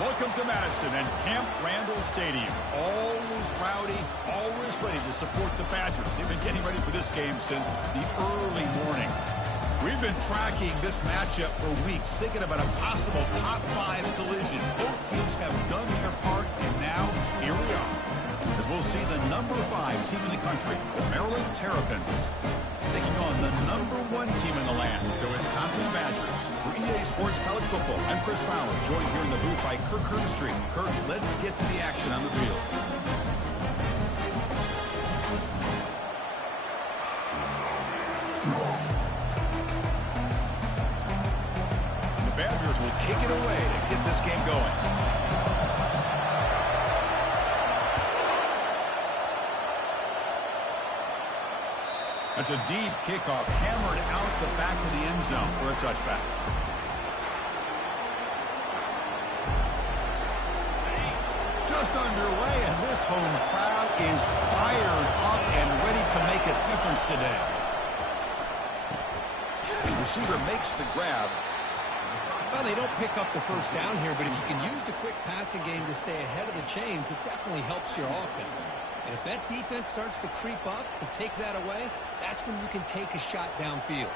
Welcome to Madison and Camp Randall Stadium. Always rowdy, always ready to support the Badgers. They've been getting ready for this game since the early morning. We've been tracking this matchup for weeks, thinking about a possible top 5 collision. Both teams have done their part, and now here we are, as we'll see the number 5 team in the country, the Maryland Terrapins, taking on the number 1 team in the land, the Wisconsin Badgers. For EA Sports College Football, I'm Chris Fowler, joined here in the booth by Kirk Herbstreit. Kirk, let's get to the action on the field. And the Badgers will kick it away to get this game going. That's a deep kickoff, hammered out the back of the end zone for a touchback. Just underway, and this home crowd is fired up and ready to make a difference today. The receiver makes the grab. Well, they don't pick up the first down here, but if you can use the quick passing game to stay ahead of the chains, it definitely helps your offense. And if that defense starts to creep up and take that away, that's when you can take a shot downfield.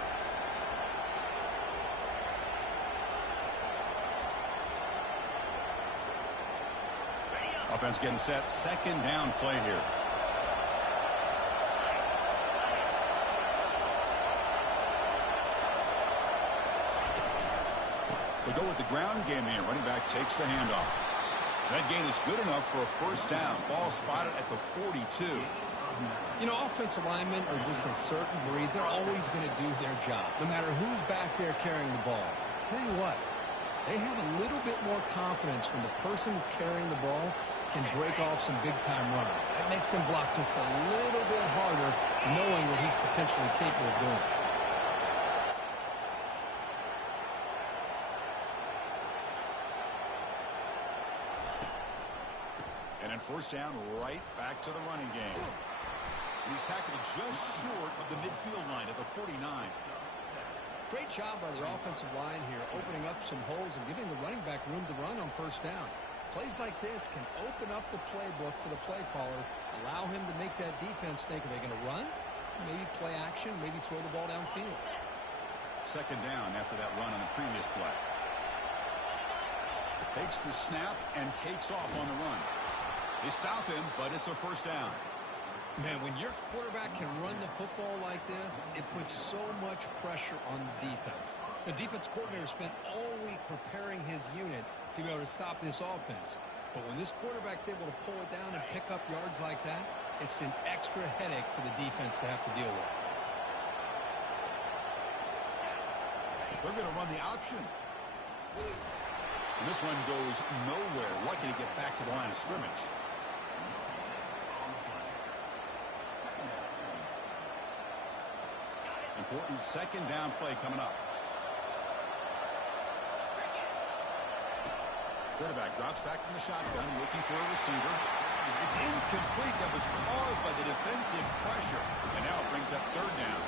Offense getting set. Second down play here. They go with the ground game here. Running back takes the handoff. That gain is good enough for a first down. Ball spotted at the 42. You know, offensive linemen are just a certain breed. They're always going to do their job, no matter who's back there carrying the ball. I'll tell you what, they have a little bit more confidence when the person that's carrying the ball can break off some big-time runs. That makes them block just a little bit harder, knowing what he's potentially capable of doing. And then first down, right back to the running game. He's tackled just short of the midfield line at the 49. Great job by the offensive line here, opening up some holes and giving the running back room to run on first down. Plays like this can open up the playbook for the play caller, allow him to make that defense think, are they going to run? Maybe play action, maybe throw the ball downfield. Second down after that run on the previous play. Takes the snap and takes off on the run. They stop him, but it's a first down. Man, when your quarterback can run the football like this, it puts so much pressure on the defense. The defense coordinator spent all week preparing his unit to be able to stop this offense. But when this quarterback's able to pull it down and pick up yards like that, it's an extra headache for the defense to have to deal with. They're going to run the option. And this one goes nowhere. Lucky to get back to the line of scrimmage. Important second down play coming up. Quarterback drops back from the shotgun, looking for a receiver. It's incomplete. That was caused by the defensive pressure. And now it brings up third down.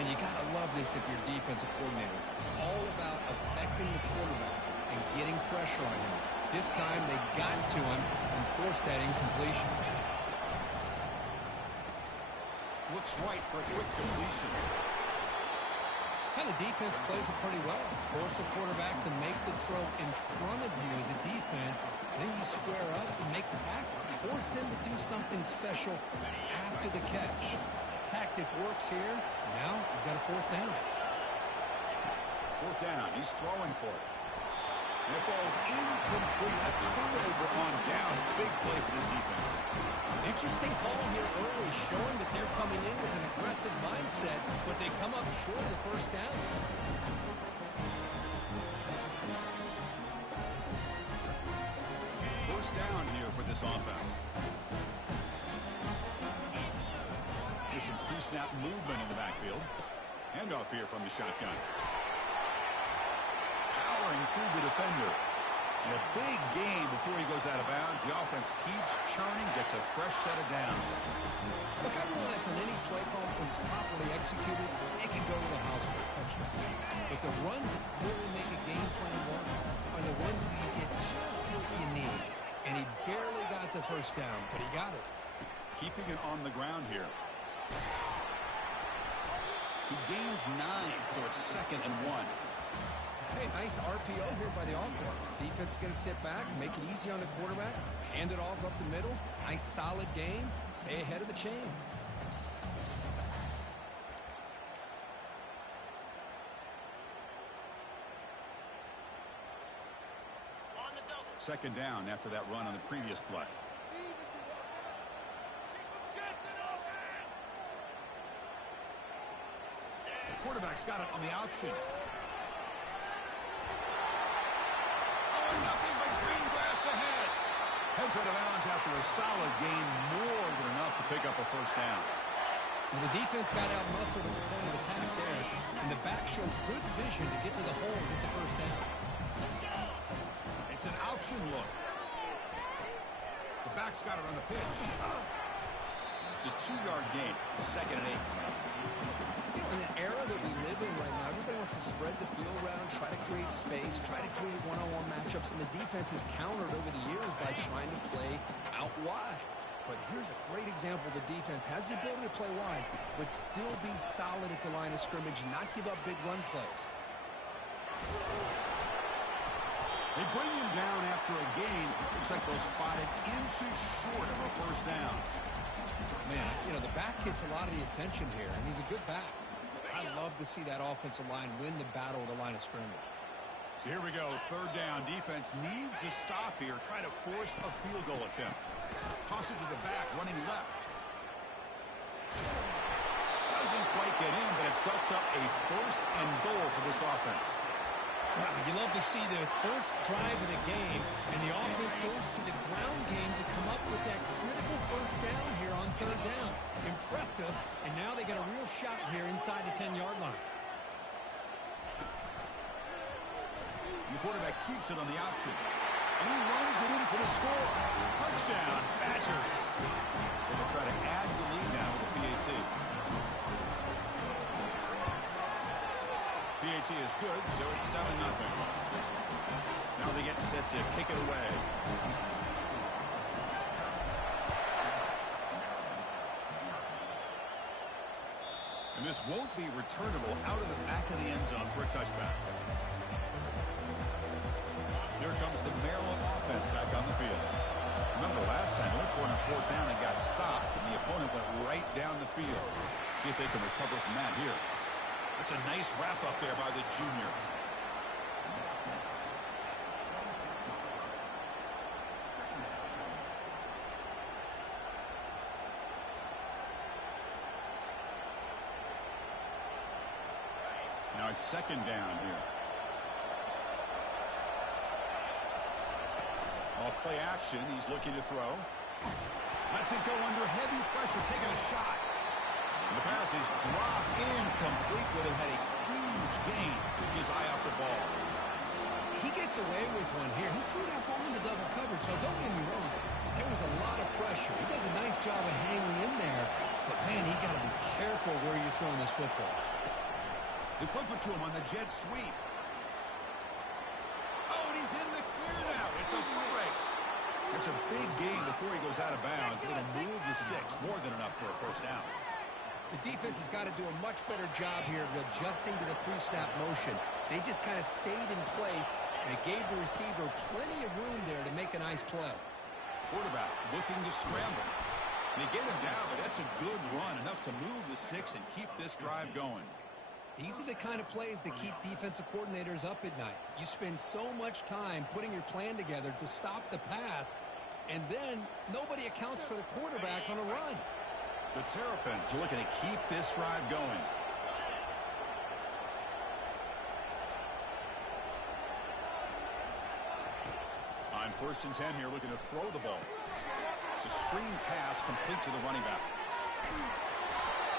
And you got to love this if you're a defensive coordinator. It's all about affecting the quarterback and getting pressure on him. This time they got to him and forced that incompletion. Looks right for a quick completion. And the defense plays it pretty well. Force the quarterback to make the throw in front of you as a defense. Then you square up and make the tackle. Force them to do something special after the catch. Tactic works here. Now we've got a fourth down. Fourth down. He's throwing for it. And it falls incomplete. A turnover on downs. Big play for this defense. Interesting call here early, showing that they're coming in with an aggressive mindset, but they come up short of the first down. First down here for this offense. There's some pre-snap movement in the backfield. Handoff here from the shotgun. Powering through the defender. And a big gain before he goes out of bounds. The offense keeps churning, gets a fresh set of downs. Look, I realize on any play call, when it's properly executed, it can go to the house for a touchdown. But the runs that really make a game plan work are the ones where you get just what you need. And he barely got the first down, but he got it. Keeping it on the ground here. He gains 9, so it's 2nd and 1. Hey, nice RPO here by the offense. Defense is going to sit back, make it easy on the quarterback, hand it off up the middle. Nice solid game. Stay ahead of the chains. Second down after that run on the previous play. The quarterback's got it on the option. Oh, nothing but green grass ahead. Heads out of bounds after a solid gain, more than enough to pick up a first down. Well, the defense got out-muscled at the point of attack there, and the back showed good vision to get to the hole and get the first down. It's an option look. The back's got it on the pitch. It's a 2-yard gain. 2nd and 8. You know, in the era that we live in right now, everybody wants to spread the field around, try to create space, try to create one-on-one matchups, and the defense has countered over the years by trying to play out wide. But here's a great example. The defense has the ability to play wide, but still be solid at the line of scrimmage, not give up big run plays. They bring him down after a gain. Looks like they'll spot it inches short of a first down. Man, you know, the back gets a lot of the attention here, and he's a good back. I love to see that offensive line win the battle of the line of scrimmage. So here we go, 3rd down. Defense needs a stop here. Try to force a field goal attempt. Toss it to the back, running left. Doesn't quite get in, but it sets up a 1st and goal for this offense. Wow, you love to see this first drive of the game, and the offense goes to the ground game to come up with that critical first down here on 3rd down. Impressive, and now they get a real shot here inside the 10-yard line. The quarterback keeps it on the option, and he runs it in for the score. Touchdown, Badgers. They will try to add the lead now with the PAT. PAT is good, so it's 7-0. Now they get set to kick it away. And this won't be returnable out of the back of the end zone for a touchback. Here comes the Maryland offense back on the field. Remember last time, they went for it on 4th down and got stopped, and the opponent went right down the field. See if they can recover from that here. That's a nice wrap up there by the junior. Now it's 2nd down here. Off play action, he's looking to throw. Lets it go under heavy pressure, taking a shot. And the pass is dropped incomplete, but it had a huge gain. Took his eye off the ball. He gets away with one here. He threw that ball into double coverage. Now, don't get me wrong. There was a lot of pressure. He does a nice job of hanging in there. But, man, he got to be careful where you're throwing this football. They flip it to him on the jet sweep. Oh, and he's in the clear now. It's a foot race. It's a big gain before he goes out of bounds. It'll move the sticks. More than enough for a first down. The defense has got to do a much better job here of adjusting to the pre-snap motion. They just kind of stayed in place, and it gave the receiver plenty of room there to make a nice play. Quarterback looking to scramble. They get him down, but that's a good run, enough to move the sticks and keep this drive going. These are the kind of plays that keep defensive coordinators up at night. You spend so much time putting your plan together to stop the pass, and then nobody accounts for the quarterback on a run. The Terrapins are looking to keep this drive going. On 1st and 10 here, looking to throw the ball. It's a screen pass complete to the running back.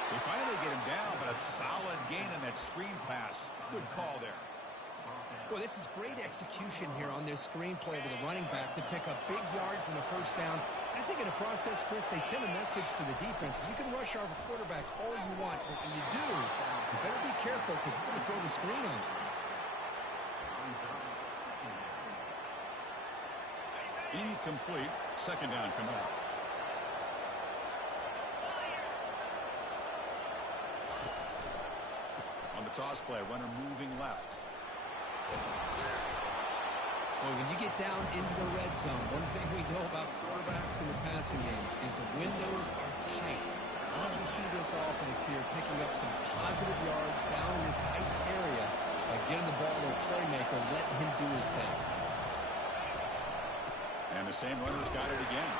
They finally get him down, but a solid gain in that screen pass. Good call there. Boy, this is great execution here on this screen play to the running back to pick up big yards in the first down. I think in the process, Chris, they send a message to the defense. You can rush our quarterback all you want, but when you do, You better be careful because we're going to throw the screen on you. Incomplete. Second down coming up. On the toss play, runner moving left. Well, when you get down into the red zone, one thing we know about quarterbacks in the passing game is the windows are tight. Love to see this offense here picking up some positive yards down in this tight area by getting the ball to a playmaker, letting him do his thing. And the same runner's got it again.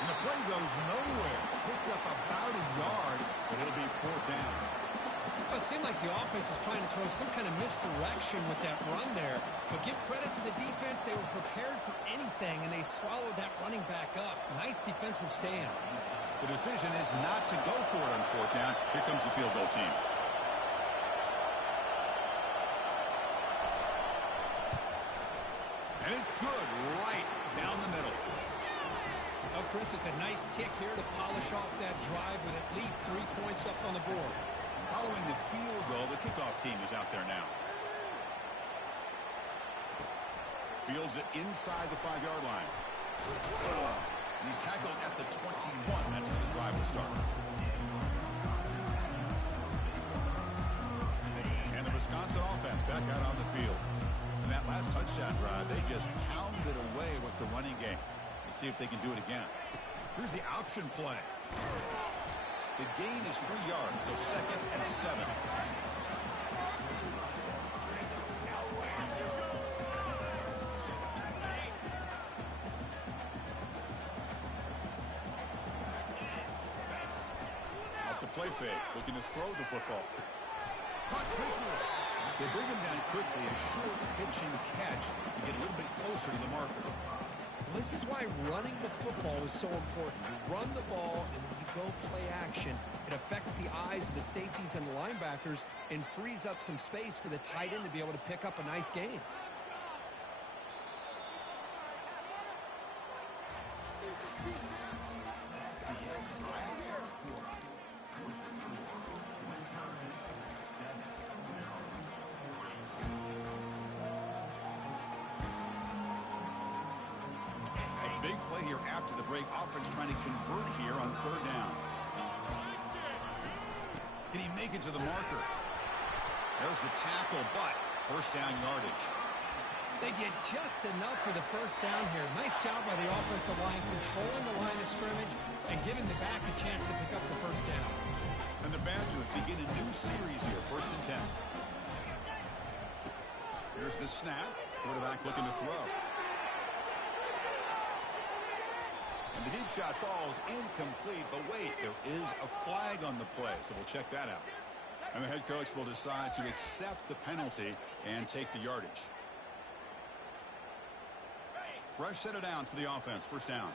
And the play goes nowhere. Picked up about a yard, but it'll be fourth down. Well, it seemed like the offense was trying to throw some kind of misdirection with that run there. But give credit to the defense. They were prepared for anything, and they swallowed that running back up. Nice defensive stand. The decision is not to go for it on fourth down. Here comes the field goal team. And it's good right down the middle. Oh, Chris, it's a nice kick here to polish off that drive with at least 3 points up on the board. Following the field goal, the kickoff team is out there now. Fields it inside the 5-yard line. He's tackled at the 21. That's where the drive will start. And the Wisconsin offense back out on the field. In that last touchdown drive, they just pounded away with the running game. Let's see if they can do it again. Here's the option play. The gain is 3 yards, so 2nd and 7. Off the play fake, looking to throw the football. Caught quickly. They bring him down quickly, a short pitching catch to get a little bit closer to the marker. Well, this is why running the football is so important. You run the ball, and then you go play action. It affects the eyes of the safeties and the linebackers and frees up some space for the tight end to be able to pick up a nice gain. Big play here after the break. Offense trying to convert here on 3rd down. Can he make it to the marker? There's the tackle, but first down yardage. They get just enough for the first down here. Nice job by the offensive line, controlling the line of scrimmage and giving the back a chance to pick up the first down. And the Badgers begin a new series here, 1st and 10. Here's the snap. Quarterback looking to throw. And the deep shot falls incomplete, but wait, there is a flag on the play, so we'll check that out. And the head coach will decide to accept the penalty and take the yardage. Fresh set of downs for the offense, first down.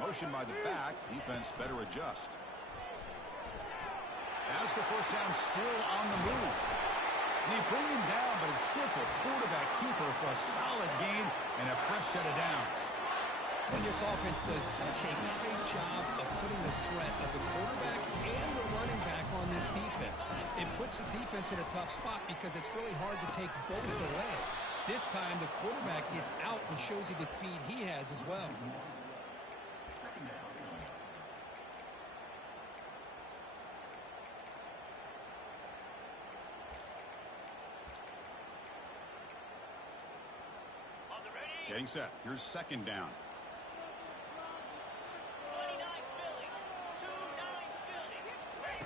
Motion by the back, defense better adjust. As the first down still on the move. They bring him down, but a simple quarterback keeper for a solid gain and a fresh set of downs. And this offense does such a great job of putting the threat of the quarterback and the running back on this defense. It puts the defense in a tough spot because it's really hard to take both away. This time, the quarterback gets out and shows you the speed he has as well. Getting set. Here's 2nd down.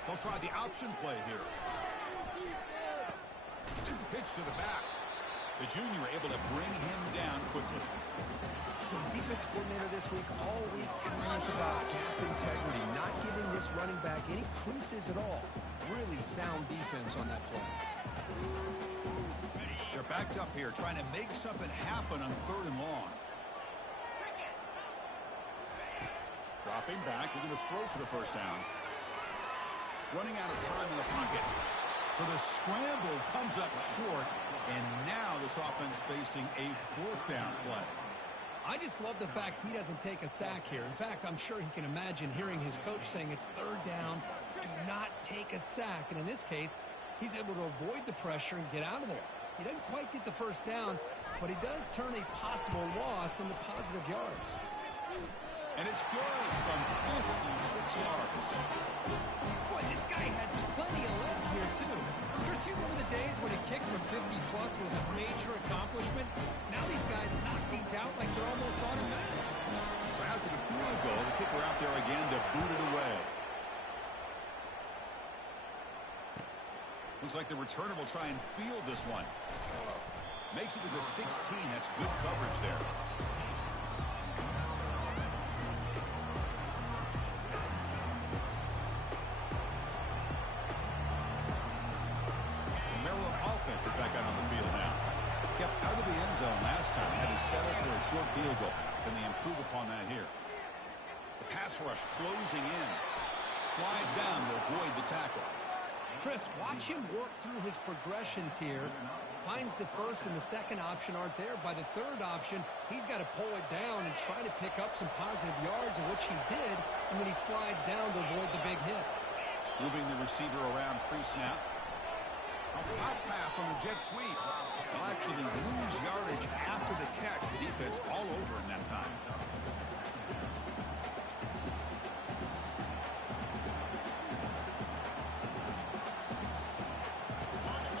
They'll try the option play here. Pitch to the back. The junior able to bring him down quickly. The defense coordinator this week all week telling us about gap integrity, not giving this running back any creases at all. Really sound defense on that play. They're backed up here, trying to make something happen on 3rd and long. Dropping back, we're going to throw for the first down. Running out of time in the pocket. So the scramble comes up short, and now this offense facing a 4th down play. I just love the fact he doesn't take a sack here. In fact, I'm sure he can imagine hearing his coach saying it's third down, do not take a sack. And in this case, he's able to avoid the pressure and get out of there. He doesn't quite get the first down, but he does turn a possible loss into positive yards. And it's good from 56 yards. Boy, this guy had plenty of leg here, too. Chris, you remember the days when a kick from 50-plus was a major accomplishment? Now these guys knock these out like they're almost automatic. So after the field goal, the kicker out there again to boot it away. Looks like the returner will try and field this one. Makes it to the 16. That's good coverage there. Offense is back out on the field now. Kept out of the end zone last time. Had to settle for a short field goal. Can they improve upon that here? The pass rush closing in. Slides down to avoid the tackle. Chris, watch him work through his progressions here. Finds the first and the second option aren't there. By the third option, he's got to pull it down and try to pick up some positive yards, of which he did, and then he slides down to avoid the big hit. Moving the receiver around pre-snap. A pop pass on the jet sweep. They'll actually lose yardage after the catch. The defense all over in that time.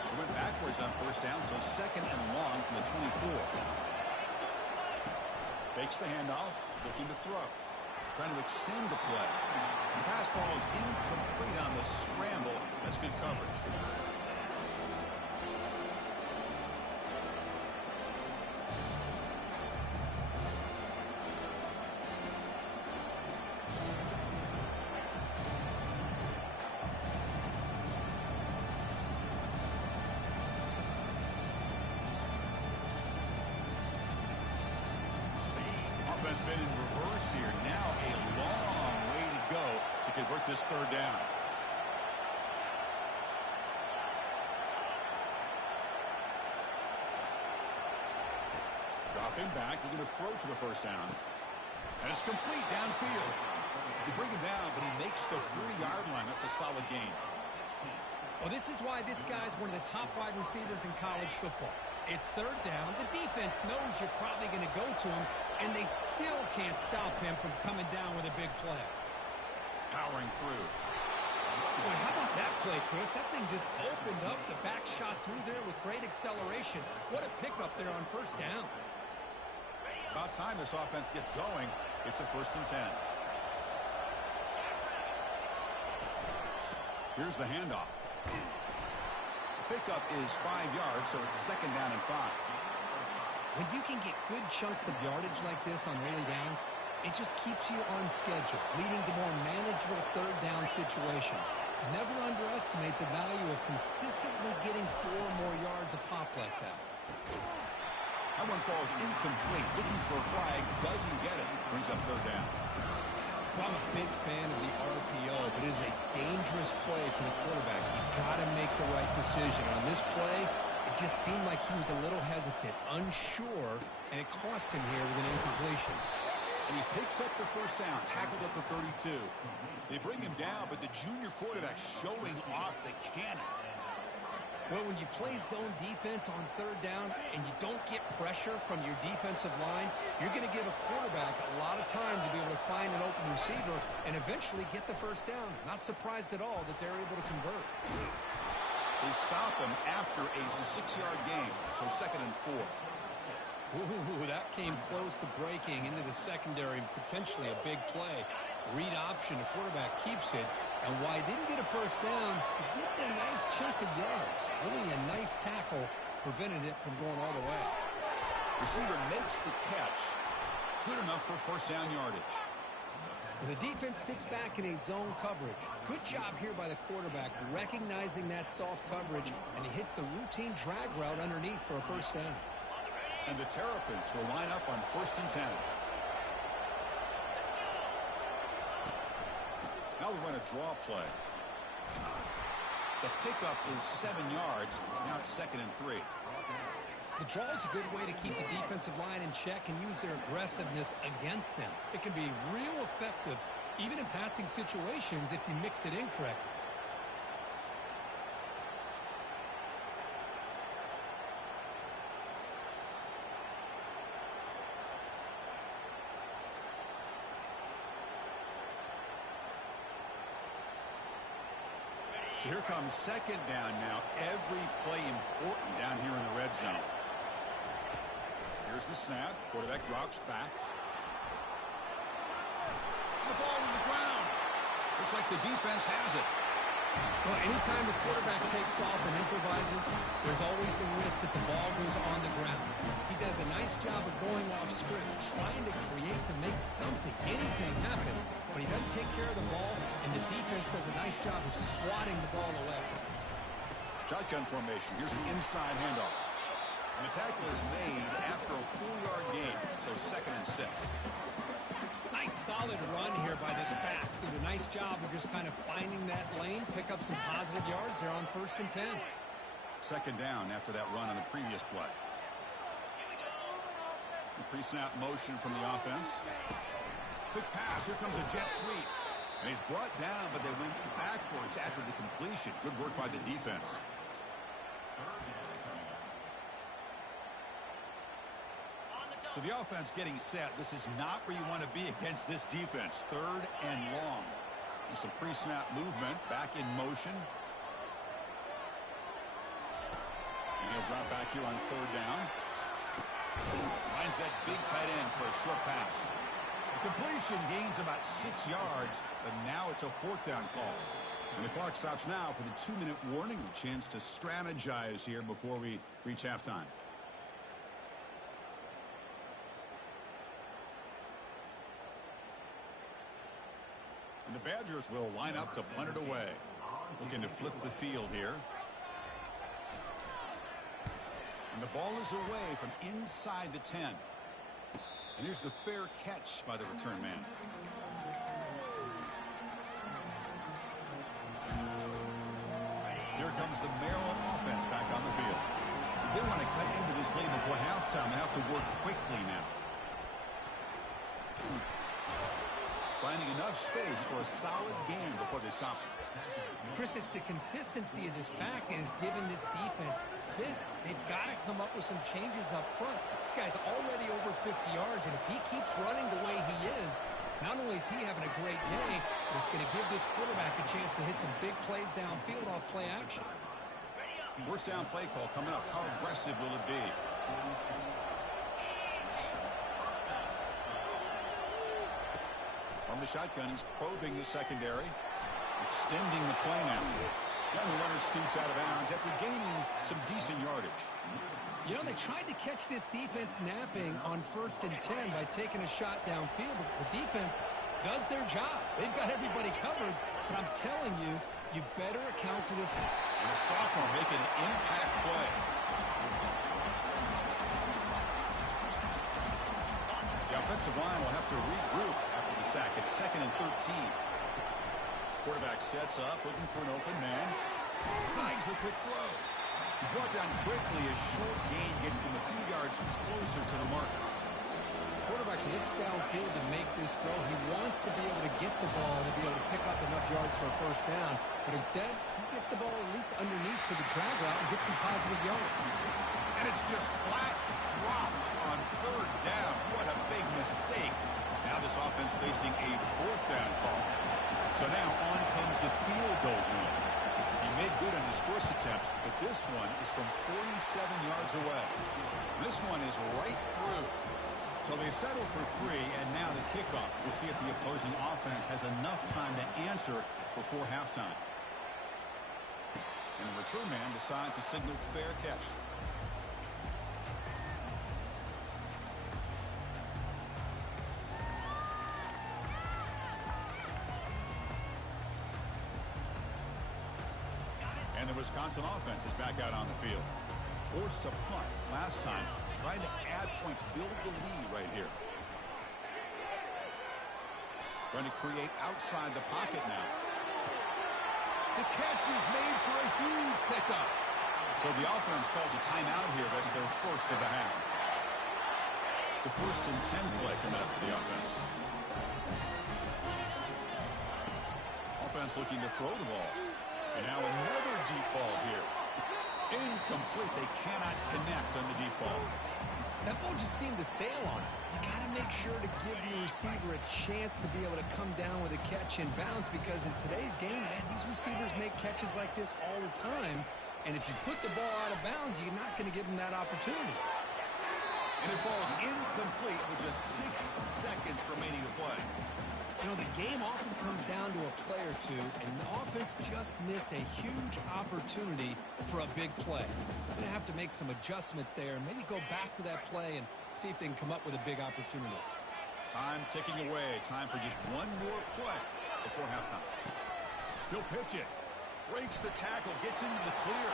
They went backwards on first down, so second and long from the 24. Fakes the handoff, looking to throw. Trying to extend the play. The pass ball is incomplete on the scramble. That's good coverage. Has been in reverse here. Now a long way to go to convert this third down. Dropping back, looking to throw for the first down. And it's complete downfield. They bring him down, but he makes the 3-yard line. That's a solid gain. Well, this is why this guy's one of the top wide receivers in college football. It's third down. The defense knows you're probably going to go to him, and they still can't stop him from coming down with a big play. Powering through. Boy, how about that play, Chris? That thing just opened up. The back shot through there with great acceleration. What a pickup there on first down. About time this offense gets going. It's a 1st and 10. Here's the handoff. The pickup is 5 yards, so it's second down and 5. When you can get good chunks of yardage like this on early downs, it just keeps you on schedule, leading to more manageable third down situations. Never underestimate the value of consistently getting 4 more yards a pop like that. That one falls incomplete. Looking for a flag, doesn't get it. Brings up third down. Well, I'm a big fan of the RPO, but it is a dangerous play for the quarterback. You've got to make the right decision. On this play, it just seemed like he was a little hesitant, unsure, and it cost him here with an incompletion. And he picks up the first down, tackled at the 32. They bring him down, but the junior quarterback showing off the cannon. Well, when you play zone defense on third down and you don't get pressure from your defensive line, you're going to give a quarterback a lot of time to be able to find an open receiver and eventually get the first down. Not surprised at all that they're able to convert. They stop him after a 6-yard gain, so second and 4. Ooh, that came close to breaking into the secondary, potentially a big play. Read option, the quarterback keeps it. And while he didn't get a first down, he did get a nice chunk of yards. Really a nice tackle prevented it from going all the way. Receiver makes the catch. Good enough for first down yardage. The defense sits back in a zone coverage. Good job here by the quarterback, recognizing that soft coverage, and he hits the routine drag route underneath for a first down. And the Terrapins will line up on 1st and 10. Now we run a draw play. The pickup is 7 yards. Now it's second and 3. The draw is a good way to keep the defensive line in check and use their aggressiveness against them. It can be real effective, even in passing situations, if you mix it in correctly. So here comes second down now. Every play important down here in the red zone. Here's the snap. Quarterback drops back. The ball to the ground. Looks like the defense has it. Well, anytime the quarterback takes off and improvises, there's always the risk that the ball goes on the ground. He does a nice job of going off script, trying to create to make something, anything happen, but he doesn't take care of the ball, and the defense does a nice job of swatting the ball away. Shotgun formation. Here's an inside handoff. And the tackle is made after a 4-yard gain, so 2nd and 6. Nice solid run here by this back. Did a nice job of just kind of finding that lane, pick up some positive yards there on 1st and 10. Second down after that run on the previous play. The pre-snap motion from the offense. Quick pass. Here comes a jet sweep. And he's brought down, but they went backwards after the completion. Good work by the defense. So the offense getting set. This is not where you want to be against this defense. 3rd and long. There's some pre-snap movement. Back in motion. And he'll drop back here on 3rd down. Finds that big tight end for a short pass. The completion gains about 6 yards, but now it's a 4th down call. And the clock stops now for the 2-minute warning. A chance to strategize here before we reach halftime. And the Badgers will line up to punt it away. Looking to flip the field here. And the ball is away from inside the 10. And here's the fair catch by the return man. Here comes the Maryland offense back on the field. They want to cut into this lead before halftime. They have to work quickly now. Finding enough space for a solid game before they stop it. Chris, it's the consistency of this back is giving this defense fits. They've got to come up with some changes up front. This guy's already over 50 yards, and if he keeps running the way he is, not only is he having a great day, but it's going to give this quarterback a chance to hit some big plays downfield off play action. 1st down play call coming up. How aggressive will it be? From the shotgun, he's probing the secondary. Extending the play now. And the runner scoots out of bounds after gaining some decent yardage. You know, they tried to catch this defense napping on 1st and 10 by taking a shot downfield, but the defense does their job. They've got everybody covered, but I'm telling you, you better account for this. And a sophomore making an impact play. The offensive line will have to regroup after the sack. It's 2nd and 13. Quarterback sets up, looking for an open man. Snags the quick throw. He's brought down quickly. A short gain gets them a few yards closer to the marker. Quarterback looks downfield to make this throw. He wants to be able to get the ball to be able to pick up enough yards for a 1st down. But instead, he gets the ball at least underneath to the drag route and gets some positive yards. And it's just flat dropped on 3rd down. What a big mistake. Now this offense facing a 4th down call. So now on comes the field goal unit. He made good on his 1st attempt, but this one is from 47 yards away. This one is right through. So they settle for 3, and now the kickoff. We'll see if the opposing offense has enough time to answer before halftime. And the return man decides to signal fair catch. And the Wisconsin offense is back out on the field. Forced to punt last time, trying to add points, build the lead right here. Trying to create outside the pocket now. The catch is made for a huge pickup. So the offense calls a timeout here. That's their first of the half. It's a 1st and 10 play coming up for the offense. Offense looking to throw the ball. And now another deep ball here. Incomplete. They cannot connect on the deep ball. That ball just seemed to sail on it. You got to make sure to give your receiver a chance to be able to come down with a catch and bounce, because in today's game, man, these receivers make catches like this all the time. And if you put the ball out of bounds, you're not going to give them that opportunity. And it falls incomplete with just 6 seconds remaining to play. You know, the game often comes down to a play or two, and the offense just missed a huge opportunity for a big play. They're going to have to make some adjustments there and maybe go back to that play and see if they can come up with a big opportunity. Time ticking away. Time for just one more play before halftime. He'll pitch it. Breaks the tackle. Gets into the clear.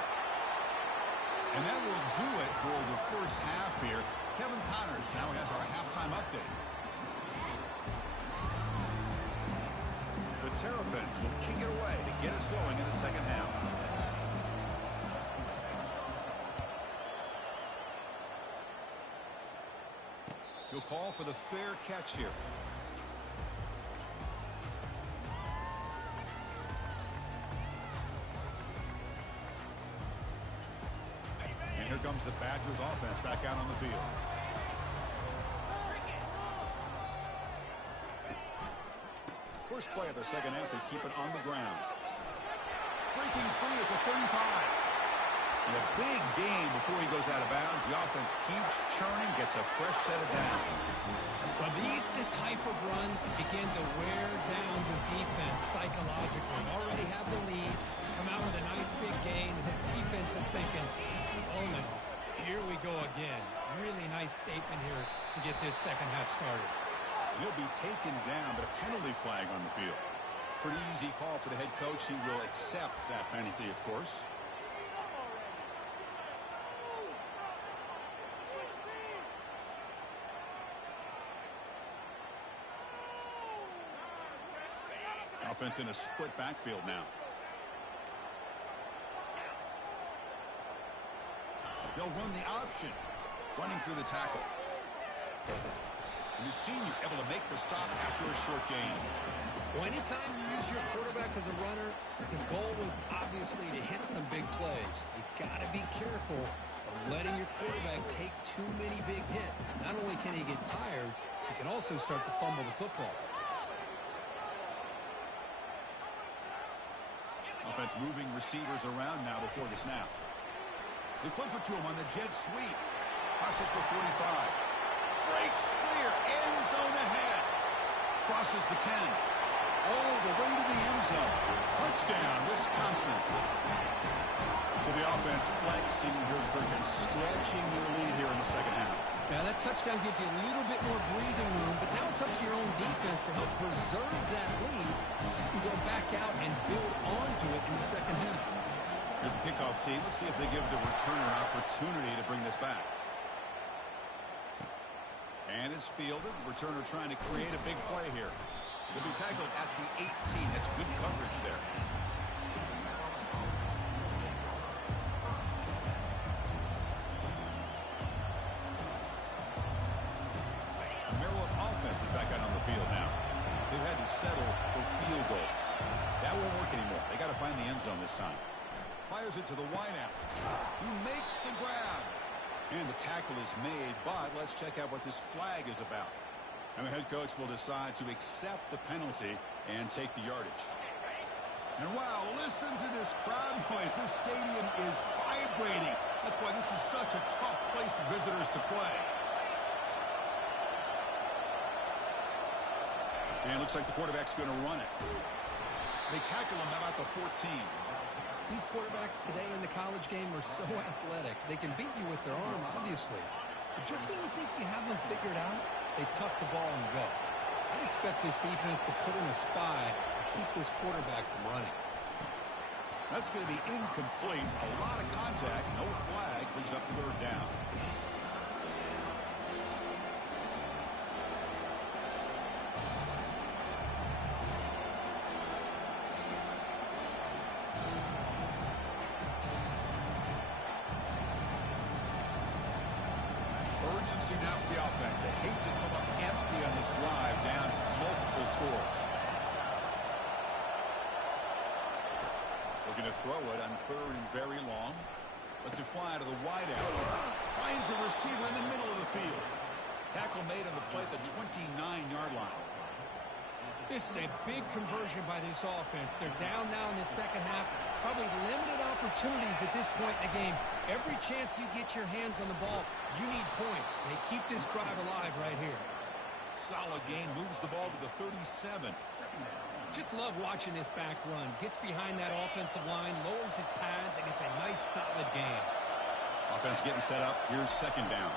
And that will do it for the first half here. Kevin Connors now has our halftime update. The Terrapins will kick it away to get us going in the second half. He'll call for the fair catch here. And here comes the Badgers offense back out on the field. First play of the second half, they keep it on the ground. Breaking free at the 35. And a big gain before he goes out of bounds. The offense keeps churning, gets a fresh set of downs. Well, these are the type of runs that begin to wear down the defense psychologically. Already have the lead, come out with a nice big gain, and this defense is thinking, oh no, here we go again. Really nice statement here to get this second half started. He'll be taken down, but a penalty flag on the field. Pretty easy call for the head coach. He will accept that penalty, of course. Offense in a split backfield now. They'll run the option. Running through the tackle. And the senior able to make the stop after a short gain. Well, anytime you use your quarterback as a runner, the goal was obviously to hit some big plays. You've got to be careful of letting your quarterback take too many big hits. Not only can he get tired, he can also start to fumble the football. Offense moving receivers around now before the snap. They flip it to him on the jet sweep. Passes the 45. Breaks clear. End zone ahead. Crosses the 10. All the way to the end zone. Touchdown, Wisconsin. So the offense flexing here, Perkins, stretching their lead here in the second half. Now that touchdown gives you a little bit more breathing room, but now it's up to your own defense to help preserve that lead so you can go back out and build onto it in the second half. Here's the kickoff team. Let's see if they give the returner opportunity to bring this back. And it's fielded. Returner trying to create a big play here. He'll be tackled at the 18. That's good coverage there. Maryland offense is back out on the field now. They've had to settle for field goals. That won't work anymore. They got to find the end zone this time. Fires it to the wideout. He makes the grab. And the tackle is made, but let's check out what this flag is about. And the head coach will decide to accept the penalty and take the yardage. And wow, listen to this crowd noise. This stadium is vibrating. That's why this is such a tough place for visitors to play. And it looks like the quarterback's going to run it. They tackle him about the 14. These quarterbacks today in the college game are so athletic. They can beat you with their arm, obviously. But just when you think you have them figured out, they tuck the ball and go. I'd expect this defense to put in a spy to keep this quarterback from running. That's going to be incomplete. A lot of contact. No flag. Brings up third down. Passing now for the offense. They hate to come up empty on this drive, down multiple scores. Looking to throw it on 3rd and very long. Lets it fly to the wideout. Finds a receiver in the middle of the field. Tackle made on the play at the 29-yard line. This is a big conversion by this offense. They're down now in the second half. Probably limited opportunities at this point in the game. Every chance you get your hands on the ball, you need points. They keep this drive alive right here. Solid gain. Moves the ball to the 37. Just love watching this back run. Gets behind that offensive line, lowers his pads, and it's a nice, solid gain. Offense getting set up. Here's 2nd down.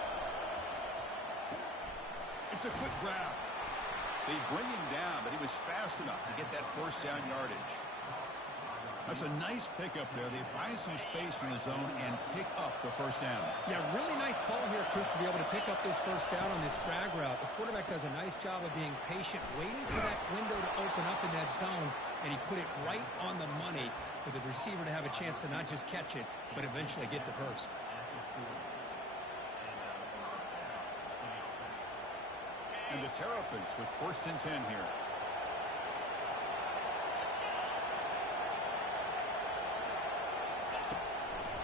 It's a quick grab. They bring him down, but he was fast enough to get that 1st down yardage. That's a nice pickup there. They find some space in the zone and pick up the 1st down. Yeah, really nice call here, Chris, to be able to pick up this 1st down on this drag route. The quarterback does a nice job of being patient, waiting for that window to open up in that zone, and he put it right on the money for the receiver to have a chance to not just catch it, but eventually get the 1st. And the Terrapins with 1st and 10 here.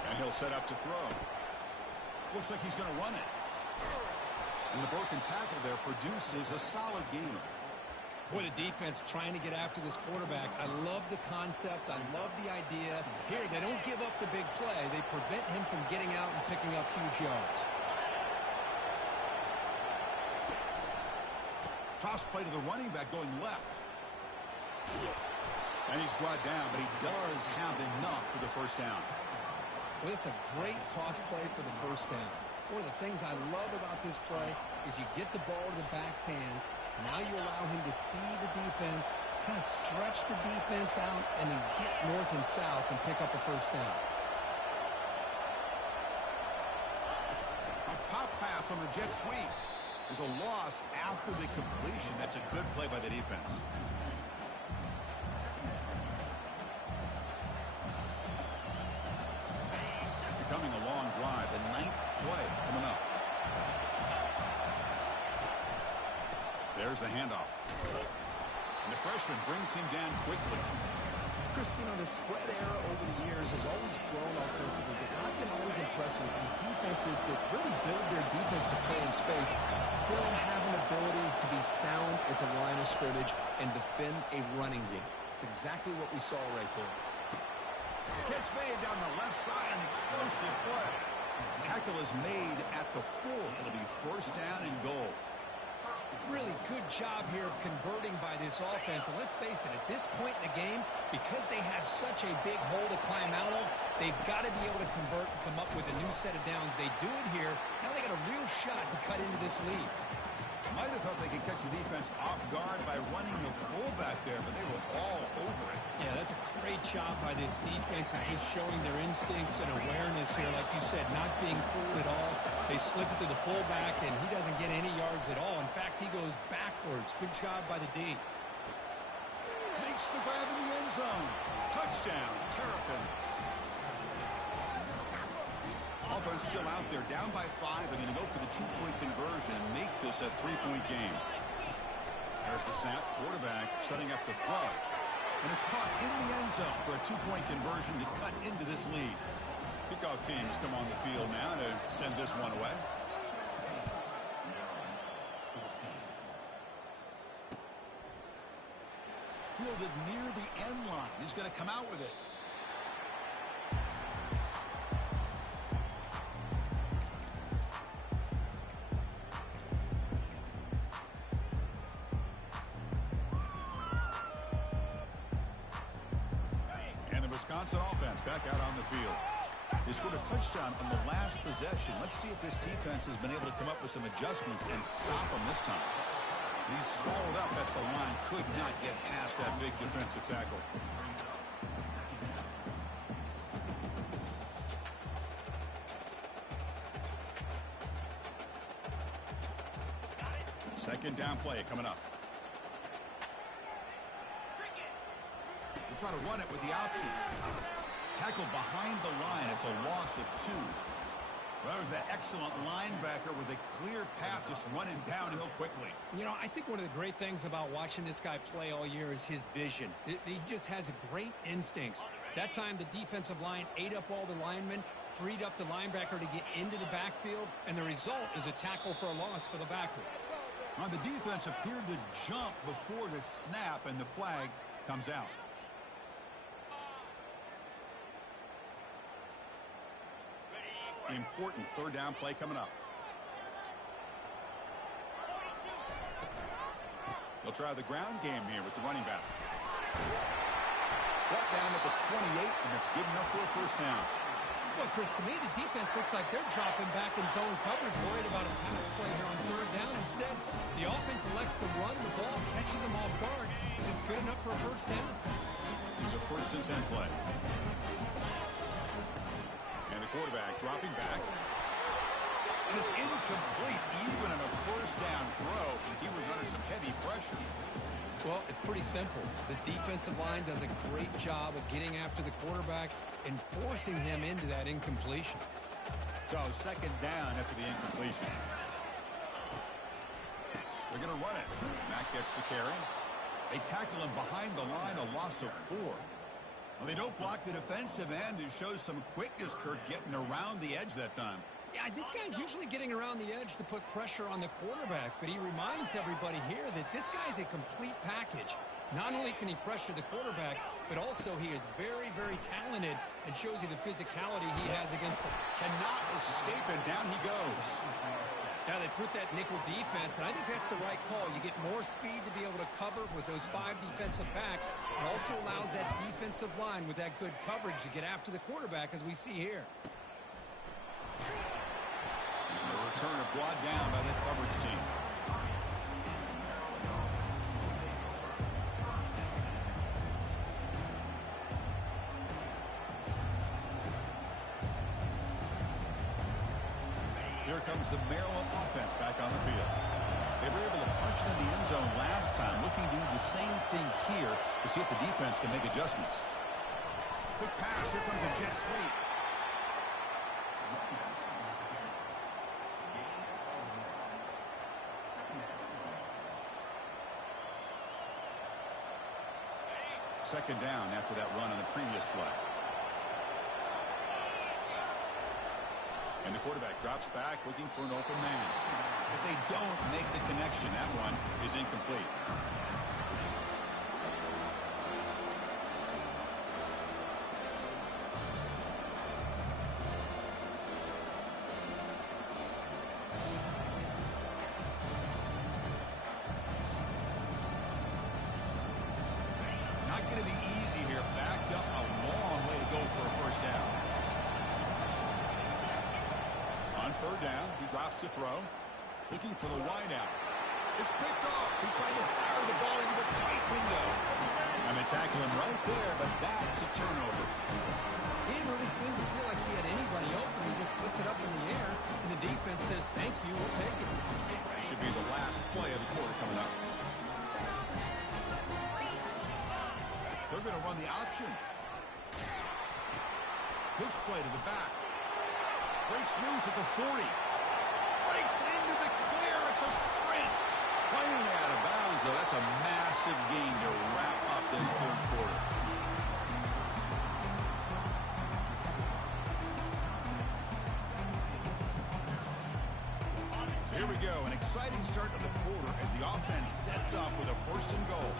And he'll set up to throw. Looks like he's going to run it. And the broken tackle there produces a solid gain. Boy, the defense trying to get after this quarterback. I love the concept. I love the idea. Here, they don't give up the big play. They prevent him from getting out and picking up huge yards. Toss play to the running back going left. And he's brought down, but he does have enough for the 1st down. Well, this is a great toss play for the 1st down. One of the things I love about this play is you get the ball to the back's hands. Now you allow him to see the defense, kind of stretch the defense out, and then get north and south and pick up a 1st down. A pop pass on the jet sweep. There's a loss after the completion. That's a good play by the defense. Becoming a long drive. The 9th play coming up. There's the handoff. And the freshman brings him down quickly. Chris, you know, the spread era over the years has always grown offensively, but I've been always impressed with the defenses that really build their defense to play in space, still have an ability to be sound at the line of scrimmage and defend a running game. It's exactly what we saw right there. Catch made down the left side, an explosive play. Tackle is made at the 4th. It'll be 1st down and goal. Really good job here of converting by this offense. And let's face it, at this point in the game, because they have such a big hole to climb out of, they've got to be able to convert and come up with a new set of downs. They do it here. Now they got a real shot to cut into this lead. Might have thought they could catch the defense off guard by running the fullback there, but they were all over it. Yeah, that's a great job by this defense and just showing their instincts and awareness here. Like you said, not being fooled at all. They slip it to the fullback, and he doesn't get any yards at all. In fact, he goes backwards. Good job by the D. Makes the grab in the end zone. Touchdown, Terrapins. Offense still out there, down by 5. They're going to go for the 2-point conversion and make this a 3-point game. There's the snap. Quarterback setting up the throw. And it's caught in the end zone for a 2-point conversion to cut into this lead. Kickoff teams come on the field now to send this one away. Fielded near the end line. He's going to come out with it. Wisconsin offense back out on the field. They scored a touchdown on the last possession. Let's see if this defense has been able to come up with some adjustments and stop them this time. He's swallowed up at the line. Could not get past that big defensive tackle. Second down play coming up. Try to run it with the option. Tackle behind the line. It's a loss of 2. Well, that was that excellent linebacker with a clear path just running downhill quickly. You know, I think one of the great things about watching this guy play all year is his vision. He just has great instincts. That time, the defensive line ate up all the linemen, freed up the linebacker to get into the backfield, and the result is a tackle for a loss for the backer. Now, the defense appeared to jump before the snap, and the flag comes out. Important third down play coming up. They'll try the ground game here with the running back. Brought down at the 28, and it's good enough for a first down. Well, Chris, to me, the defense looks like they're dropping back in zone coverage, worried about a pass play here on third down. Instead, the offense elects to run the ball, catches them off guard. It's good enough for a first down. It's a 1st and 10 play. And the quarterback dropping back. And it's incomplete, even on a first down throw. And he was under some heavy pressure. Well, it's pretty simple. The defensive line does a great job of getting after the quarterback and forcing him into that incompletion. So, second down after the incompletion. They're going to run it. Mack gets the carry. They tackle him behind the line, a loss of 4. Well, they don't block the defensive end. It shows some quickness, Kirk, getting around the edge that time. Yeah, this guy's usually getting around the edge to put pressure on the quarterback, but he reminds everybody here that this guy's a complete package. Not only can he pressure the quarterback, but also he is very, very talented and shows you the physicality he has against him. Cannot escape, and down he goes. Now they put that nickel defense, and I think that's the right call. You get more speed to be able to cover with those 5 defensive backs. It also allows that defensive line with that good coverage to get after the quarterback, as we see here. The return of brought down by that coverage team. Here comes the Maryland offense back on the field. They were able to punch it in the end zone last time, looking to do the same thing here to see if the defense can make adjustments. Quick pass. Here comes a jet sweep. Second down after that run on the previous play. And the quarterback drops back looking for an open man. But they don't make the connection. That one is incomplete. Not going to be easy here. Backed up a long way to go for a first down. On third down, he drops to throw. Looking for the wideout. It's picked off. He tried to fire the ball into a tight window. And they tackle him right there, but that's a turnover. He didn't really seem to feel like he had anybody open. He just puts it up in the air, and the defense says, thank you, we'll take it. This should be the last play of the quarter coming up. They're going to run the option. Pitch play to the back. Breaks loose at the 40. Breaks into the clear. It's a sprint. Plainly out of bounds, though. That's a massive gain to wrap up this third quarter. Here we go. An exciting start to the quarter as the offense sets up with a 1st and goal.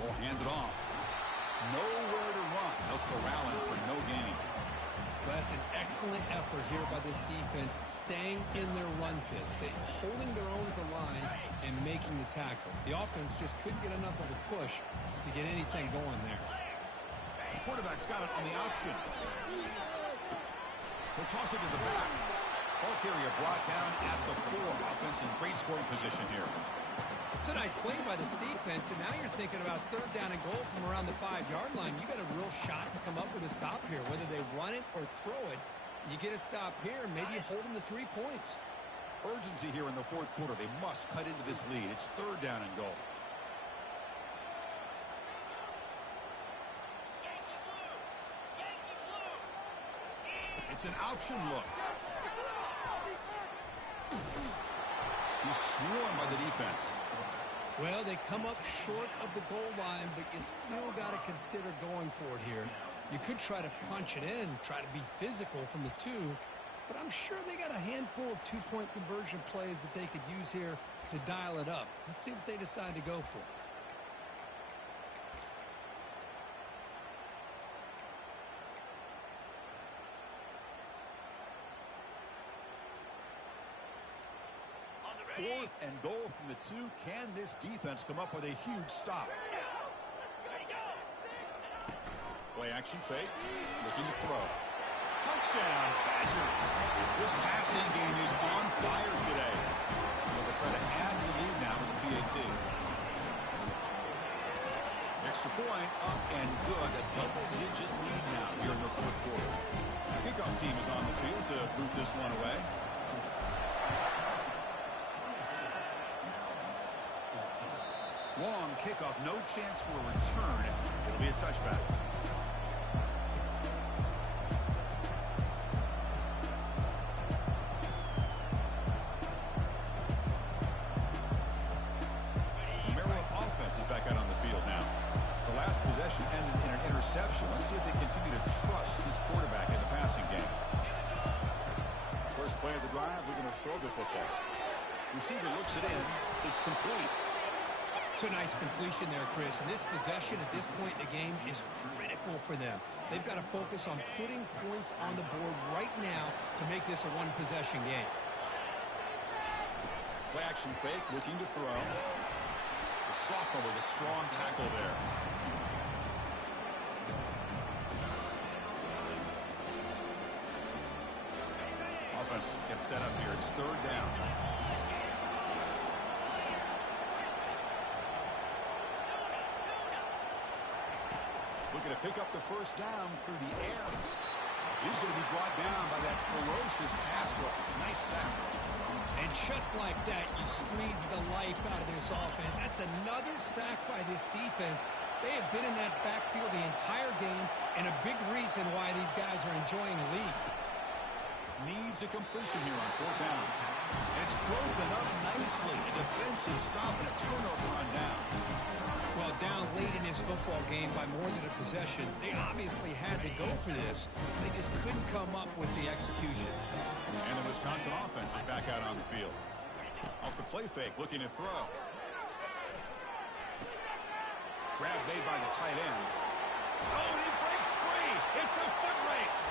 Ball handed off. Nowhere to run. They'll corral him for no gain. That's an excellent effort here by this defense, staying in their run fits, holding their own at the line and making the tackle. The offense just couldn't get enough of a push to get anything going there. The quarterback's got it on the option. He'll toss it to the back. Ball carrier brought down at the 4. Offense in great scoring position here. It's a nice play by this defense, and now you're thinking about third down and goal from around the 5-yard line. You got a real shot to come up with a stop here. Whether they run it or throw it, you get a stop here, maybe you hold them to 3 points. Urgency here in the fourth quarter. They must cut into this lead. It's third down and goal. It's an option look. He's swarmed by the defense. Well, they come up short of the goal line, but you still got to consider going for it here. You could try to punch it in, try to be physical from the 2, but I'm sure they got a handful of two-point conversion plays that they could use here to dial it up. Let's see what they decide to go for. Fourth and goal from the 2. Can this defense come up with a huge stop? Play action fake. Looking to throw. Touchdown, Badgers. This passing game is on fire today. They'll try to add to the lead now with the PAT. Extra point up and good. A double-digit lead now here in the fourth quarter. Kickoff team is on the field to boot this one away. Long kickoff, no chance for a return. It'll be a touchback. The Maryland offense is back out on the field now. The last possession ended in an interception. Let's see if they continue to trust this quarterback in the passing game. First play of the drive, they're going to throw the football. Receiver looks it in. It's complete. It's a nice completion there, Chris. And this possession at this point in the game is critical for them. They've got to focus on putting points on the board right now to make this a one-possession game. Play action fake, looking to throw. The sophomore with a strong tackle there. Offense gets set up here. It's third down. Looking to pick up the first down through the air. He's going to be brought down by that ferocious pass rush. Nice sack. And just like that, you squeeze the life out of this offense. That's another sack by this defense. They have been in that backfield the entire game, and a big reason why these guys are enjoying the lead. Needs a completion here on fourth down. And it's broken up nicely. A defensive stop and a turnover on downs. Well, down late in this football game by more than a possession, they obviously had to go for this. They just couldn't come up with the execution. And the Wisconsin offense is back out on the field. Off the play fake, looking to throw. Grab made by the tight end. Oh, and he breaks free. It's a foot race.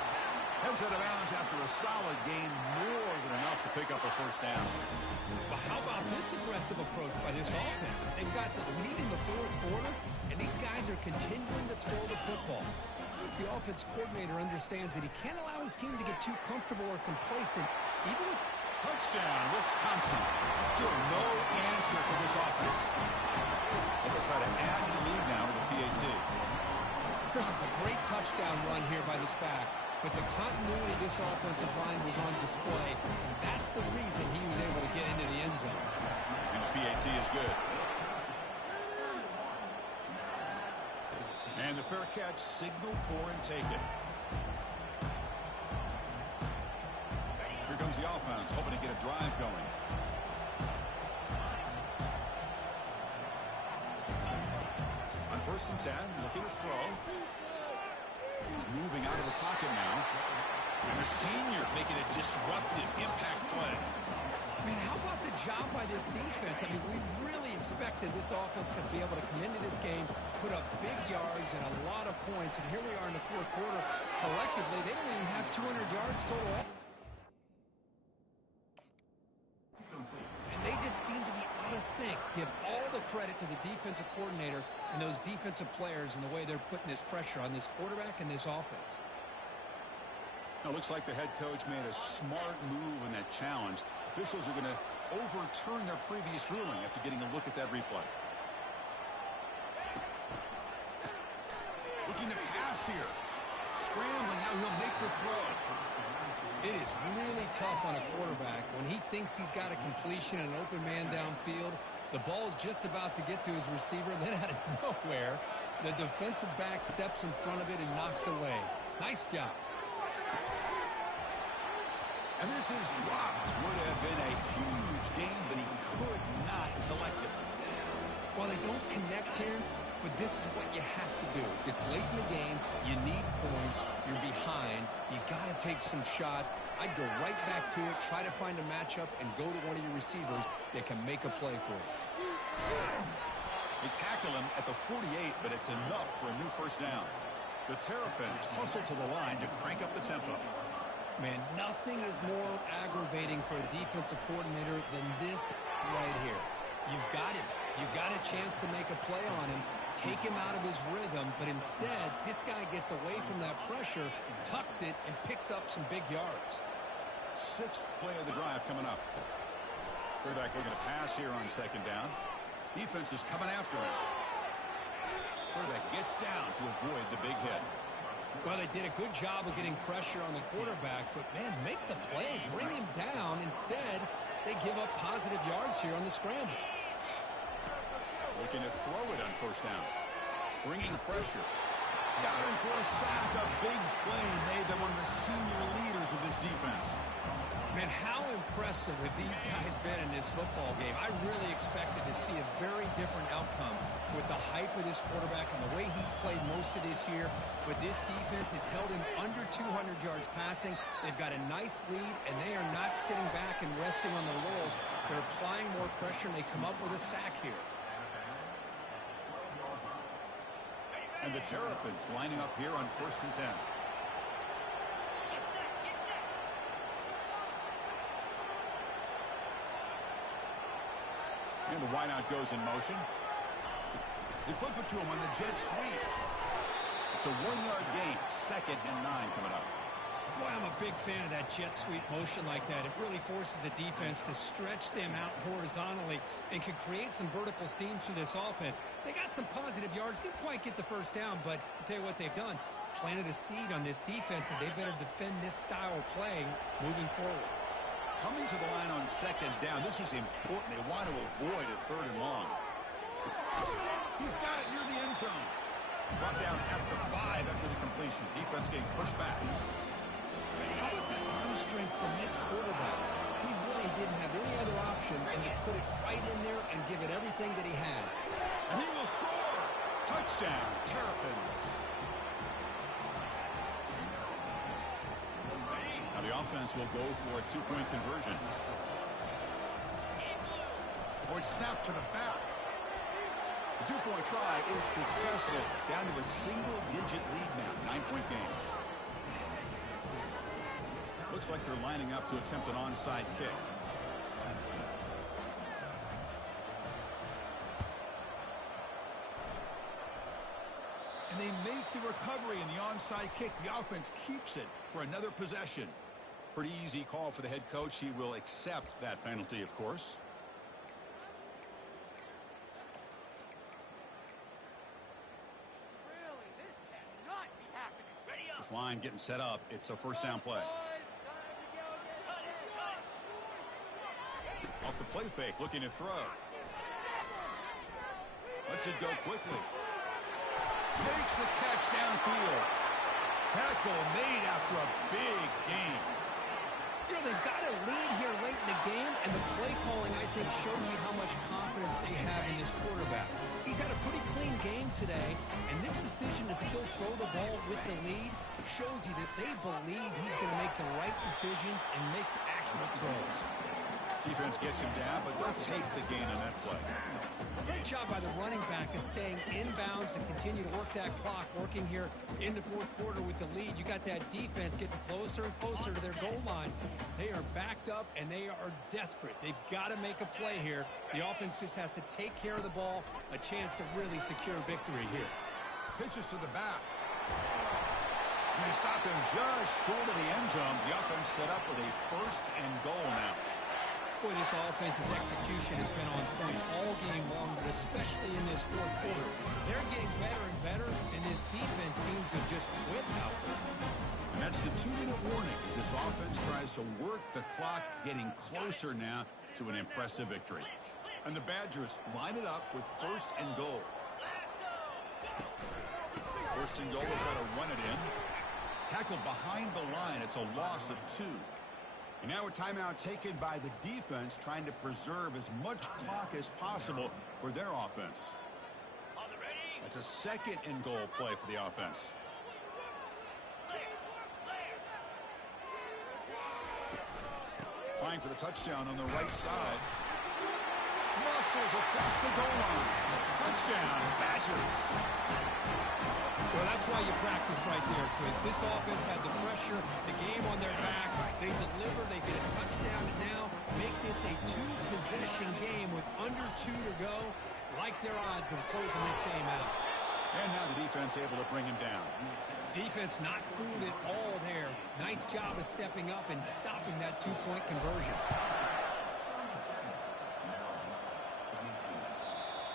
Heads out of bounds after a solid gain, more than enough to pick up a first down. Well, how about this aggressive approach by this offense? They've got the lead in the fourth quarter, and these guys are continuing to throw the football. I think the offense coordinator understands that he can't allow his team to get too comfortable or complacent, even with... Touchdown, Wisconsin. Still no answer for this offense. They'll try to add to the lead now with the PAT. Chris, it's a great touchdown run here by this back, but the continuity of this offensive line was on display, and that's the reason he was able to get into the end zone. And the PAT is good. And the fair catch signaled for and taken. Here comes the offense, hoping to get a drive going. On 1st and 10, looking to throw. He's moving out of the pocket now. And the senior making a disruptive impact play. Man, how about the job by this defense? I mean, we really expected this offense to be able to come into this game, put up big yards and a lot of points. And here we are in the fourth quarter. Collectively, they don't even have 200 yards total. And they just seem to be out of sync. Give all the credit to the defensive coordinator and those defensive players and the way they're putting this pressure on this quarterback and this offense. Now, it looks like the head coach made a smart move in that challenge. Officials are going to overturn their previous ruling after getting a look at that replay. Looking to pass here. Scrambling, now he'll make the throw. It is really tough on a quarterback when he thinks he's got a completion and an open man downfield. The ball's just about to get to his receiver, and then out of nowhere, the defensive back steps in front of it and knocks away. Nice job. And this is dropped. Would have been a huge gain, but he could not collect it. Well, they don't connect here, but this is what you have to do. It's late in the game. You need points. You're behind. You got to take some shots. I'd go right back to it, try to find a matchup, and go to one of your receivers that can make a play for you. They tackle him at the 48, but it's enough for a new first down. The Terrapins hustle to the line to crank up the tempo. Man, nothing is more aggravating for a defensive coordinator than this right here. You've got him. You've got a chance to make a play on him, take him out of his rhythm, but instead, this guy gets away from that pressure, tucks it, and picks up some big yards. Sixth play of the drive coming up. Quarterback looking to pass here on second down. Defense is coming after him. Quarterback gets down to avoid the big hit. Well, they did a good job of getting pressure on the quarterback, but, man, make the play. Bring him down. Instead, they give up positive yards here on the scramble. Looking to throw it on first down. Bringing pressure. Got him for a sack. A big play made them one of the senior leaders of this defense. Man, how impressive have these guys been in this football game? I really expected to see a very different outcome with the hype of this quarterback and the way he's played most of this year. But this defense has held him under 200 yards passing. They've got a nice lead, and they are not sitting back and resting on their laurels. They're applying more pressure, and they come up with a sack here. And the Terrapins lining up here on 1st and 10. And the wideout goes in motion. They flip it to him on the jet sweep. It's a 1-yard gain. 2nd and 9 coming up. Boy, I'm a big fan of that jet sweep motion like that. It really forces a defense to stretch them out horizontally and can create some vertical seams for this offense. They got some positive yards. Didn't quite get the first down, but I'll tell you what they've done. Planted a seed on this defense, and they better defend this style of play moving forward. Coming to the line on 2nd down. This is important. They want to avoid a 3rd and long. He's got it near the end zone. Brought down at the 5 after the completion. Defense getting pushed back. How about the arm strength from this quarterback? He really didn't have any other option than to put it right in there and give it everything that he had. And he will score. Touchdown, Terrapins. Now the offense will go for a 2-point conversion. Or snap to the back. The 2-point try is successful. Down to a single-digit lead now. 9-point game. Looks like they're lining up to attempt an onside kick. And they make the recovery in the onside kick. The offense keeps it for another possession. Pretty easy call for the head coach. He will accept that penalty, of course. Really, this cannot be happening. Ready up. This line getting set up. It's a first down play. Off the play fake, looking to throw. Lets it go quickly. Takes the catch downfield. Tackle made after a big game. You know, they've got a lead here late in the game, and the play calling, I think, shows you how much confidence they have in this quarterback. He's had a pretty clean game today, and this decision to still throw the ball with the lead shows you that they believe he's going to make the right decisions and make accurate throws. Defense gets him down, but they'll take the gain on that play. Great job by the running back of staying inbounds to continue to work that clock, working here in the 4th quarter with the lead. You got that defense getting closer and closer to their goal line. They are backed up, and they are desperate. They've got to make a play here. The offense just has to take care of the ball, a chance to really secure victory here. Pitches to the back. And they stop him just short of the end zone. The offense set up with a 1st and goal now. Boy, this offense's execution has been on point all game long, but especially in this 4th quarter. They're getting better and better, and this defense seems to just quit out there. And that's the 2-minute warning as this offense tries to work the clock, getting closer now to an impressive victory. And the Badgers line it up with 1st and goal. 1st and goal, will try to run it in. Tackled behind the line. It's a loss of 2. And now a timeout taken by the defense, trying to preserve as much clock as possible for their offense. That's a second and goal play for the offense. Applying for the touchdown on the right side. Muscles across the goal line. Touchdown, Badgers. Well, that's why you practice right there, Chris. This offense had the pressure, the game on their back. They deliver, they get a touchdown, and now make this a two-possession game with under 2 to go. Like their odds of closing this game out. And now the defense able to bring him down. Defense not fooled at all there. Nice job of stepping up and stopping that two-point conversion.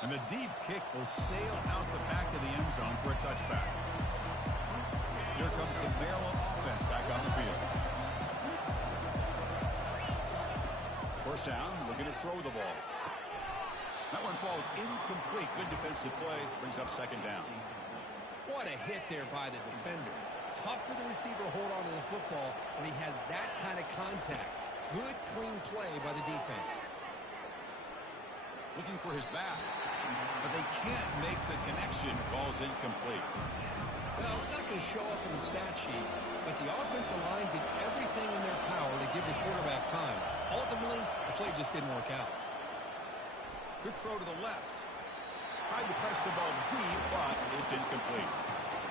And the deep kick will sail out the back of the end zone for a touchback. Here comes the Maryland offense back on the field. First down, we're going to throw the ball. That one falls incomplete. Good defensive play. Brings up second down. What a hit there by the defender. Tough for the receiver to hold on to the football when he has that kind of contact. Good, clean play by the defense. Looking for his back, but they can't make the connection. Ball's incomplete. Well, it's not going to show up in the stat sheet, but the offensive line did everything in their power to give the quarterback time. Ultimately, the play just didn't work out. Good throw to the left. Tried to press the ball deep, but it's incomplete.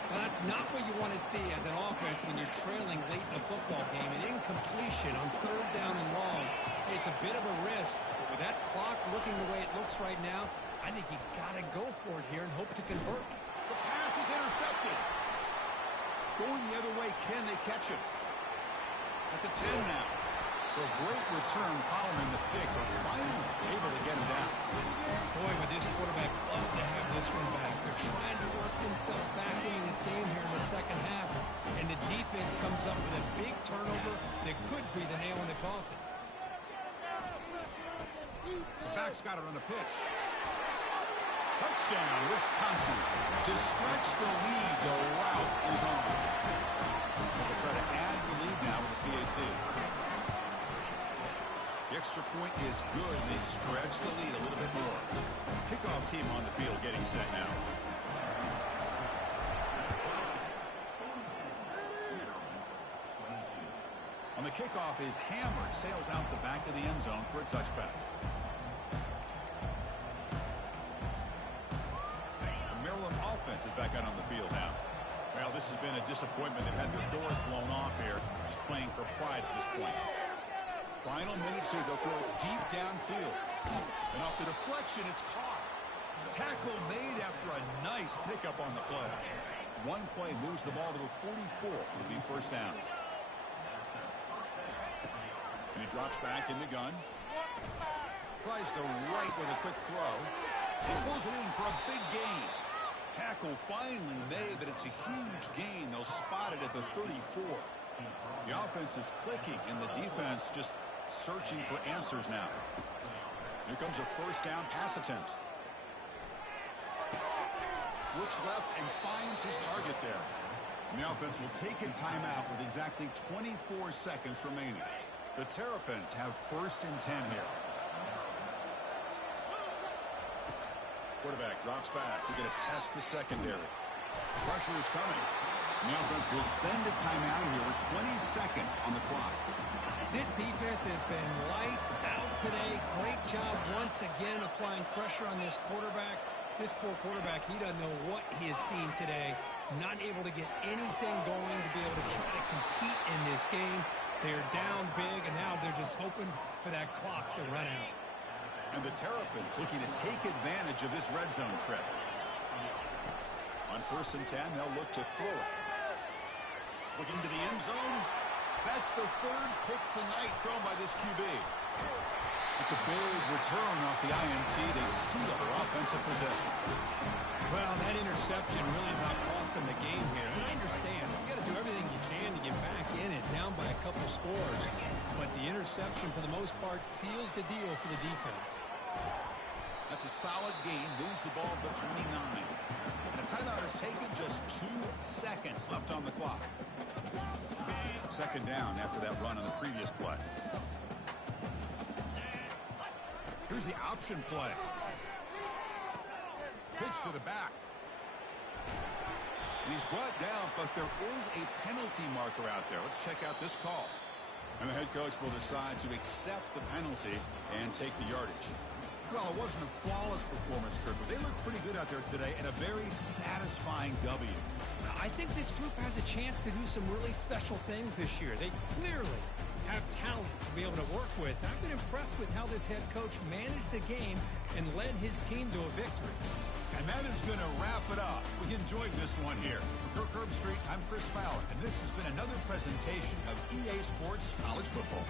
Well, that's not what you want to see as an offense when you're trailing late in a football game. An incompletion on third down and long. It's a bit of a risk, but with that clock looking the way it looks right now, I think you got to go for it here and hope to convert. The pass is intercepted. Going the other way, can they catch him? At the 10 now. So a great return following the pick. They're finally able to get him down. Boy, would this quarterback love to have this one back. They're trying to work themselves back into this game here in the second half. And the defense comes up with a big turnover that could be the nail in the coffin. The back's got it on the pitch. Touchdown, Wisconsin. To stretch the lead, the route is on. They'll try to add the lead now with the PAT. The extra point is good. They stretch the lead a little bit more. Kickoff team on the field getting set now. On the kickoff is hammered. Sails out the back of the end zone for a touchback. The Maryland offense is back out on the field now. Well, this has been a disappointment. They've had their doors blown off here. Just playing for pride at this point. Final minutes here, they'll throw it deep downfield. And off the deflection, it's caught. Tackle made after a nice pickup on the play. One play moves the ball to the 44. It'll be first down. And he drops back in the gun. Tries the right with a quick throw. He pulls it in for a big gain. Tackle finally made, but it's a huge gain. They'll spot it at the 34. The offense is clicking, and the defense just searching for answers now. Here comes a first down pass attempt. Looks left and finds his target there. And the offense will take a timeout with exactly 24 seconds remaining. The Terrapins have first and 10 here. Quarterback drops back. We're going to test the secondary. Pressure is coming. And the offense will spend a timeout here with 20 seconds on the clock. This defense has been lights out today. Great job once again applying pressure on this quarterback. This poor quarterback, he doesn't know what he has seen today. Not able to get anything going to be able to try to compete in this game. They're down big, and now they're just hoping for that clock to run out. And the Terrapins looking to take advantage of this red zone trip. On first and 10, they'll look to throw it. Looking to the end zone. That's the third pick tonight thrown by this QB. It's a big return off the INT. They steal their offensive possession. Well, that interception really about cost them the game here. And I understand. You got to do everything you can to get back in it, down by a couple scores. But the interception, for the most part, seals the deal for the defense. That's a solid gain. Moves the ball to the 29. And a Timeout is taken, just 2 seconds left on the clock. Second down after that run on the previous play. Here's the option play. Pitch to the back. He's brought down, but there is a penalty marker out there. Let's check out this call. And the head coach will decide to accept the penalty and take the yardage. Well, it wasn't a flawless performance, Kirk, but they looked pretty good out there today and a very satisfying W. I think this group has a chance to do some really special things this year. They clearly have talent to be able to work with. I've been impressed with how this head coach managed the game and led his team to a victory. And that is going to wrap it up. We enjoyed this one here. For Kirk Herbstreit, I'm Chris Fowler, and this has been another presentation of EA Sports College Football.